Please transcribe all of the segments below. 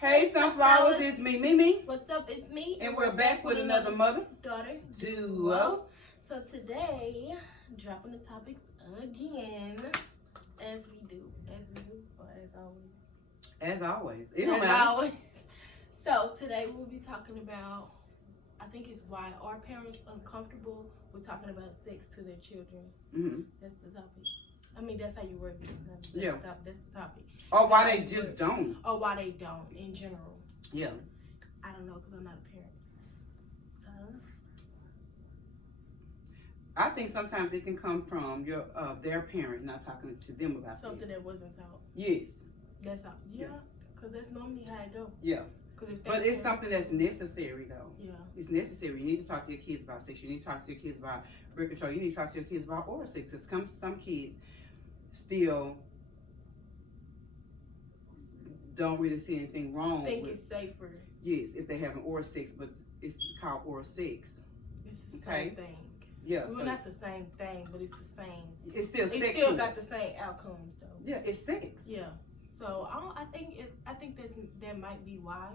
Hey Sunflowers, it's me, Mimi. What's up, it's me. And we're back with another mother-daughter duo. So today, dropping the topics again, as we do, or as always. As always. It don't matter. Always. So today we'll be talking about, I think it's why are parents uncomfortable with talking about sex to their children. Mm-hmm. That's the topic. I mean, that's how you word it. That's yeah. That's the topic. Or why they just don't. Or why they don't, in general. Yeah. I don't know, because I'm not a parent. So. I think sometimes it can come from their parent not talking to them about something sex. that wasn't taught. Yes. That's how. Yeah, because that's normally how it goes. Yeah. But it's something that's necessary, though. Yeah. It's necessary. You need to talk to your kids about sex. You need to talk to your kids about birth control. You need to talk to your kids about oral sex. Because some kids still don't really see anything wrong. Think it's safer. Yes, if they have an oral sex, but it's called oral sex. It's the same thing. Yeah. Well, not the same thing, but it's the same. It's still sexual. It still got the same outcomes, though. Yeah, it's sex. Yeah. So I think that might be why.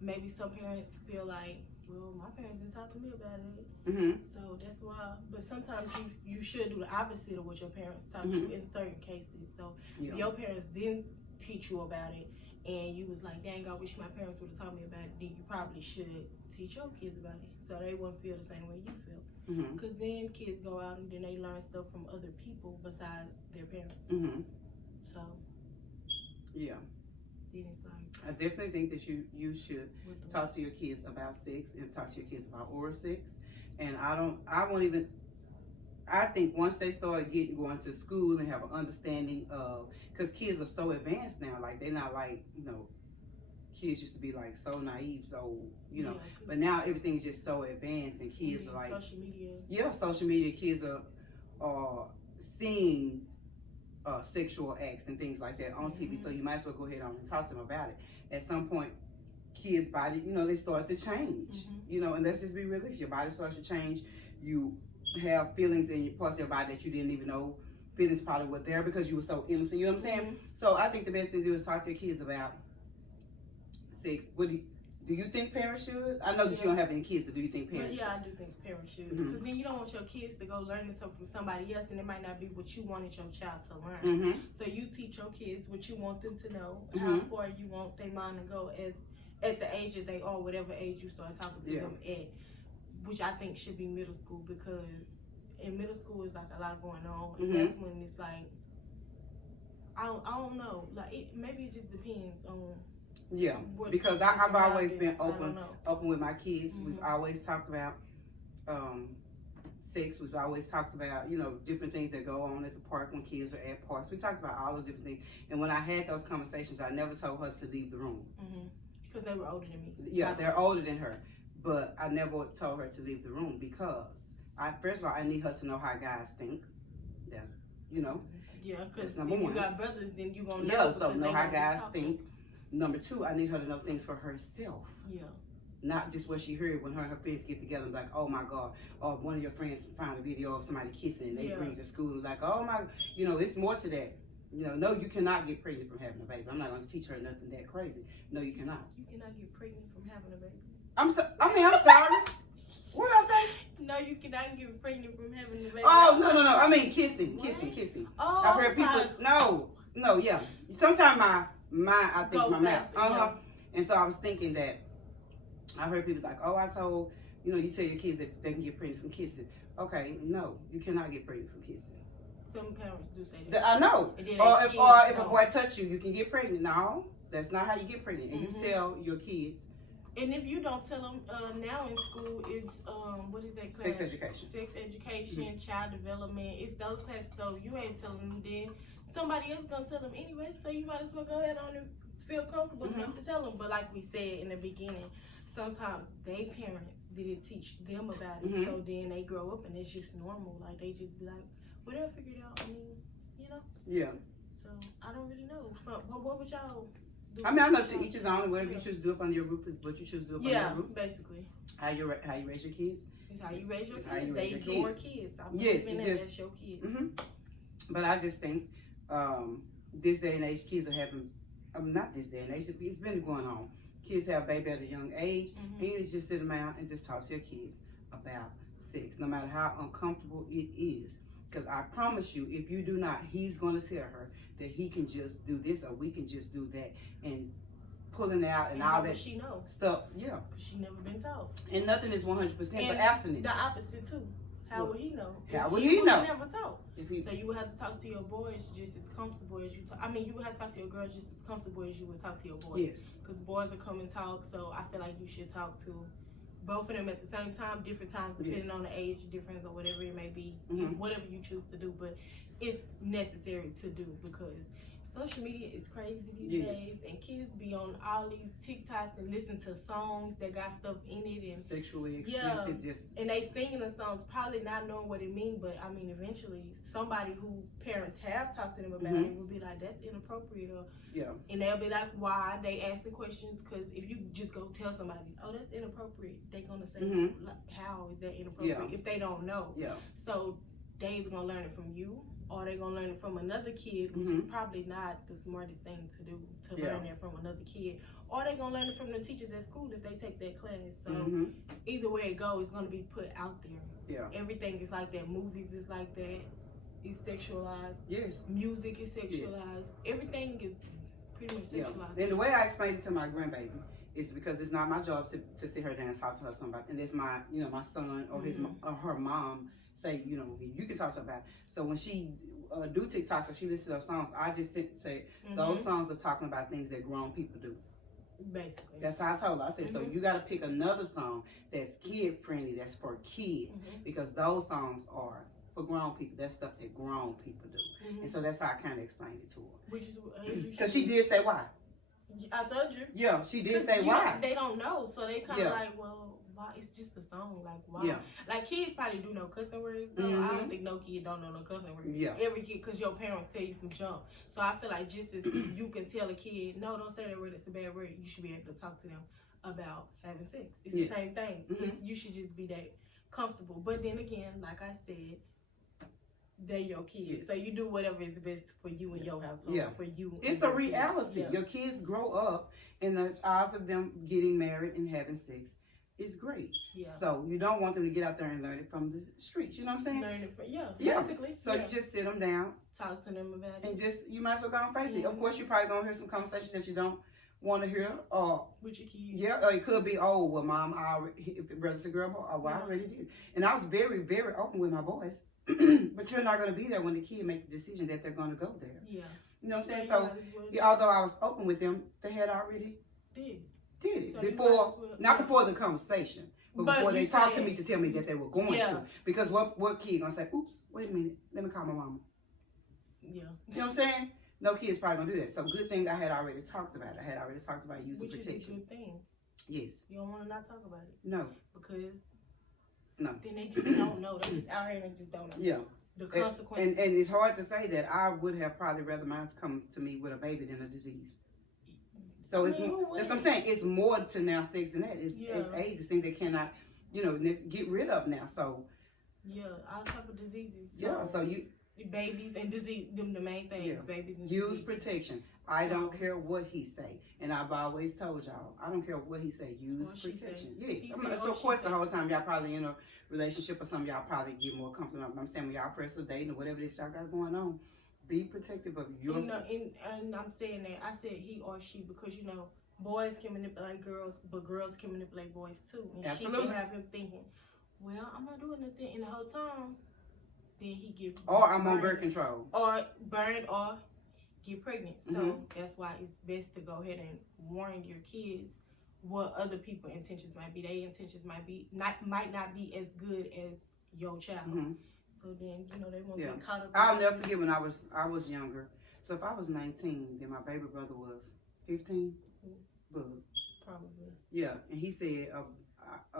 Maybe some parents feel like, well, my parents didn't talk to me about it. Mm-hmm. So that's why. But sometimes you should do the opposite of what your parents taught you in certain cases. So if your parents didn't teach you about it, and you was like, dang, I wish my parents would have taught me about it, then you probably should teach your kids about it, so they won't feel the same way you feel. Because then kids go out and then they learn stuff from other people besides their parents. So yeah. Then it's like, I definitely think that you should talk to your kids about sex and talk to your kids about oral sex. And I think once they start going to school and have an understanding of, because kids are so advanced now, like they're not like, kids used to be like so naive, so, but now everything's just so advanced and kids are like, social media. Yeah, social media, kids are seeing sexual acts and things like that on TV, so you might as well go ahead on and talk to them about it. At some point, kids' body, they start to change, and let's just be realistic. Your body starts to change. You have feelings in your parts of your body that you didn't even know. Feelings probably were there because you were so innocent, you know what I'm saying? So I think the best thing to do is talk to your kids about sex. What do you think parents should? I know that you don't have any kids, but do you think parents should? I do think parents should. Because then you don't want your kids to go learn this stuff from somebody else, and it might not be what you wanted your child to learn. So you teach your kids what you want them to know, how far you want their mind to go at the age that they are, whatever age you start talking to them at, which I think should be middle school, because in middle school is like a lot going on, and that's when it's like, I don't know, like maybe it just depends on. Yeah, because I've always been open with my kids. We've always talked about sex. We've always talked about, different things that go on at the park when kids are at parks. We talked about all those different things. And when I had those conversations, I never told her to leave the room. Because they were older than me. Yeah, they're older than her. But I never told her to leave the room because, first of all, I need her to know how guys think. Yeah, Yeah, because if number one. You got brothers, then you going to know. Yeah, so know how guys think. Number two, I need her to know things for herself. Yeah. Not just what she heard when her and her friends get together and be like, oh my God. Or one of your friends find a video of somebody kissing and they bring it to school and like, oh my, it's more to that. No, you cannot get pregnant from having a baby. I'm not going to teach her nothing that crazy. No, you cannot. You cannot get pregnant from having a baby. I'm sorry. What did I say? No, you cannot get pregnant from having a baby. Oh, no. I mean kissing. Oh, I've heard people, no, yeah. Sometimes I think my mouth. And so I was thinking that I heard people like, oh, I told, you tell your kids that they can get pregnant from kissing. Okay, no, you cannot get pregnant from kissing. Some parents do say that. I know. Or if a boy touch you, you can get pregnant. No, that's not how you get pregnant. And you tell your kids. And if you don't tell them now in school, it's what is that class? Sex education, child development. It's those classes. So you ain't telling them, then somebody else gonna tell them anyway. So you might as well go ahead on and feel comfortable enough to tell them. But like we said in the beginning, sometimes they parents didn't teach them about it. So then they grow up and it's just normal. Like they just be like, well, they'll figure it out. I mean, Yeah. So I don't really know. What would y'all? I mean, I know to each his own. Whatever you choose to do up under your roof is what you choose to do up under your roof. Yeah, basically. How you raise your kids. It's how you raise your kids. How you raise your kids. Yes, that's your kids. But I just think this day and age, kids are having, not this day and age, it's been going on. kids have baby at a young age. You need to just sit around and just talk to your kids about sex, no matter how uncomfortable it is. Because I promise you, if you do not, he's going to tell her that he can just do this or we can just do that, and pulling out and all that she know stuff. Yeah, because she never been taught. And nothing is 100% for abstinence. The opposite too. How would he know? How would he know? Never taught. So you would have to talk to your boys just as comfortable as you talk. I mean, you would have to talk to your girls just as comfortable as you would talk to your boys. Yes. Because boys will come and talk, so I feel like you should talk to both of them at the same time, different times, depending on the age difference or whatever it may be, whatever you choose to do. But it's necessary to do because social media is crazy these days, and kids be on all these TikToks and listen to songs that got stuff in it and sexually explicit, and they singing the songs, probably not knowing what it means. But I mean, eventually, somebody who parents have talked to them about it will be like, "That's inappropriate," or and they'll be like, "Why?" They asking questions because if you just go tell somebody, "Oh, that's inappropriate," they gonna say, "How is that inappropriate?" If they don't know, so they either gonna learn it from you, or they gonna learn it from another kid, which is probably not the smartest thing to do, to learn that from another kid. Or they gonna learn it from the teachers at school if they take that class. So either way it goes, it's gonna be put out there. Everything is like that. Movies is like that. It's sexualized. Yes. Music is sexualized. Everything is pretty much sexualized. And the way I explained it to my grandbaby is because it's not my job to sit her down and talk to her somebody. And it's my, my son or his or her mom say, you can talk to her about it. So when she do TikToks or she listens to those songs, I just say those songs are talking about things that grown people do. Basically. That's how I told her. I said, so you got to pick another song that's kid friendly, that's for kids, because those songs are for grown people. That's stuff that grown people do. And so that's how I kind of explained it to her. Which is because she did say why. I told you. Yeah, she did say why. They don't know, so they kind of like, well, why? It's just a song. Like, why? Yeah. Like, kids probably do know cussing words, though. I don't think no kid don't know no cussing words. Yeah. Every kid, because your parents tell you from jump. So I feel like just as you can tell a kid, no, don't say that word, it's a bad word, you should be able to talk to them about having sex. It's the same thing. You should just be that comfortable. But then again, like I said, they're your kids. So you do whatever is best for you and your household. For you. It's a reality. Your kids grow up in the odds of them getting married and having sex is great. So you don't want them to get out there and learn it from the streets. You know what I'm saying? Learn it from, basically. So you just sit them down. Talk to them about it. And just, you might as well go and face it. Of course, you're probably going to hear some conversations that you don't want to hear. With your kids. Yeah, or it could be, oh, well, mom, if brother's a girl, well, I already did. And I was very, very open with my boys. But you're not going to be there when the kid makes the decision that they're going to go there. Yeah. You know what I'm saying? So, although I was open with them, they had already did it. So before, not before the conversation, but before they talked to me to tell me that they were going to. Because what kid going to say, oops, wait a minute, let me call my mama. Yeah. You know what I'm saying? No kid's probably going to do that. So, good thing I had already talked about it. I had already talked about using protection. Which is a good thing. Yes. You don't want to not talk about it. No. Because no. Then they just don't know. They just out here and just don't know. Yeah. The consequences. And it's hard to say that I would have probably rather mine come to me with a baby than a disease. So that's what I'm saying. It's more to now sex than that. It's AIDS. It's things they cannot, get rid of now. So. Yeah, all type of diseases. So you. Babies and disease, them the main things. Babies and use diseases. Protection. I don't care what he say, and I've always told y'all, I don't care what he say. Use protection. Yes, so of course the whole time y'all probably in a relationship or something, y'all probably get more comfortable. I'm saying when y'all press a date or whatever this y'all got going on, be protective of yourself. And I'm saying that I said he or she because boys can manipulate girls, but girls can manipulate boys too. And Absolutely. She can have him thinking, well, I'm not doing nothing, in the whole time. Then he get or I'm on birth control, or burned, or get pregnant. So that's why it's best to go ahead and warn your kids what other people's intentions might be. Their intentions might not be as good as your child. So then they won't get caught up. I'll never forget when I was younger. So if I was 19, then my baby brother was 15. Probably. Yeah, and he said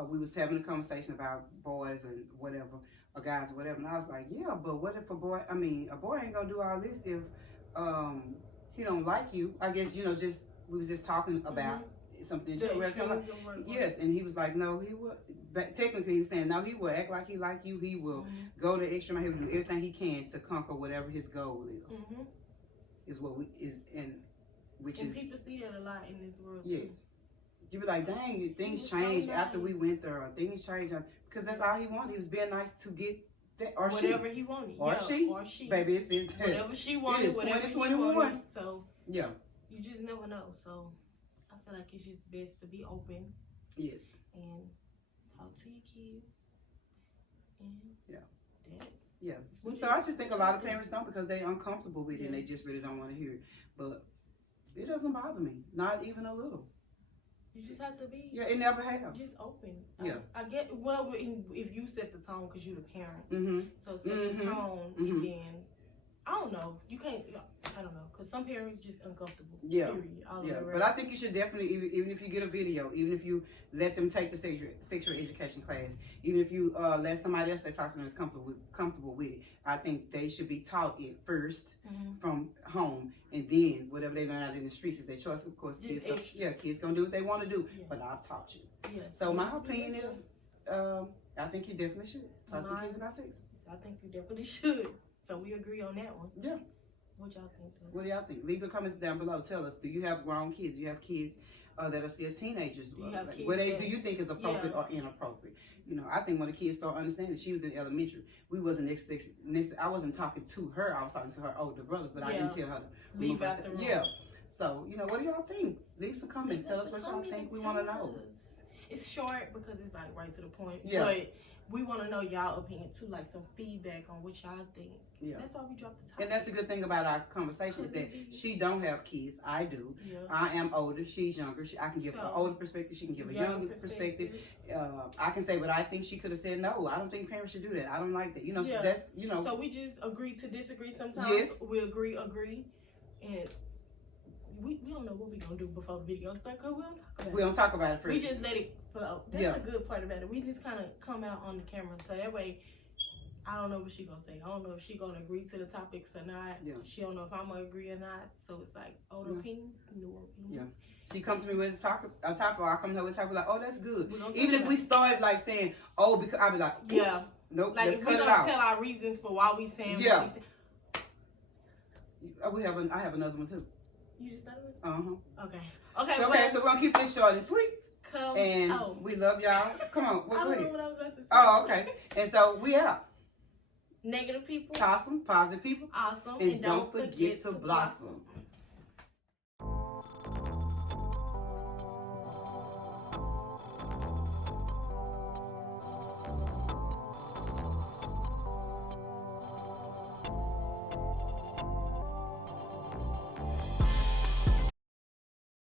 we was having a conversation about boys and whatever. Or guys or whatever, and I was like, yeah, but what if a boy ain't gonna do all this if he don't like you. I guess we was just talking about something. Yes, and he was like, no, he would. But technically, he's saying no, he will act like he like you. He will go the extra mile. He will do everything he can to conquer whatever his goal is. Is what we is and which and is. People see that a lot in this world. Yes. you be like, dang, things was changed so after nice. we went there, or things changed because that's all he wanted. He was being nice to get that, or whatever he wanted, or she, baby. It's whatever she wanted, it is whatever 2021. he wanted. So yeah, you just never know. So I feel like it's just best to be open. Yes. And talk to your kids. And that. Yeah. So I just think a lot of parents don't because they're uncomfortable with it and they just really don't want to hear it. But it doesn't bother me, not even a little. You just have to be. Yeah, it never have. Just open. Yeah. I get, well, if you set the tone because you're the parent. Mm-hmm. So set the tone and then, I don't know. You can't, I don't know. Because some parents just uncomfortable. Yeah. Period. Yeah. But I think you should definitely, even if you get a video, even if you let them take the sexual education class, even if you let somebody else that talks to them is comfortable with it, I think they should be taught it first from home, and then whatever they learn out in the streets is their choice. Of course, kids gonna do what they want to do, but I've taught you. Yeah. So my opinion is, I think you definitely should talk to your kids about sex. I think you definitely should. So we agree on that one. Yeah. What y'all think? What do y'all think? Leave your comments down below. Tell us, do you have grown kids? Do you have kids that are still teenagers? What age do you think is appropriate or inappropriate? You know, I think when the kids start understanding, she was in elementary. We wasn't I wasn't talking to her. I was talking to her older brothers, but I didn't tell her to leave out the room. Yeah. So, you know, what do y'all think? Leave some comments. Tell us what y'all think. We want to know. It's short because it's like right to the point. Yeah. But we want to know y'all opinion too, like some feedback on what y'all think. Yeah. That's why we dropped the topic. And that's the good thing about our conversations that she don't have kids. I do. Yeah. I am older. She's younger. I can give her older perspective. She can give a younger perspective. I can say what I think. She could have said no. I don't think parents should do that. I don't like that. You know, so that, you know. So we just agree to disagree sometimes. Yes. We agree, and we don't know what we're gonna do before the video starts because we don't talk about it. First. We just let it flow. That's the good part about it. We just kind of come out on the camera, so that way I don't know what she gonna say. I don't know if she gonna agree to the topics or not. Yeah. She don't know if I'm gonna agree or not. So it's like old opinions, new opinions. Yeah. She comes to me with a topic, or I come to her with a topic like, oh, that's good. Even if we start like saying, oh, because I'll be like, oops, nope, like let's if cut we it gonna out. Tell our reasons for why we saying what we say. I have another one too. You just started with? Okay. Okay. So we're gonna keep this short and sweet. And we love y'all. Come on, I don't know what I was about to say. Oh, okay. And so we out. Negative people. Awesome. Positive people. Awesome. And don't forget to blossom.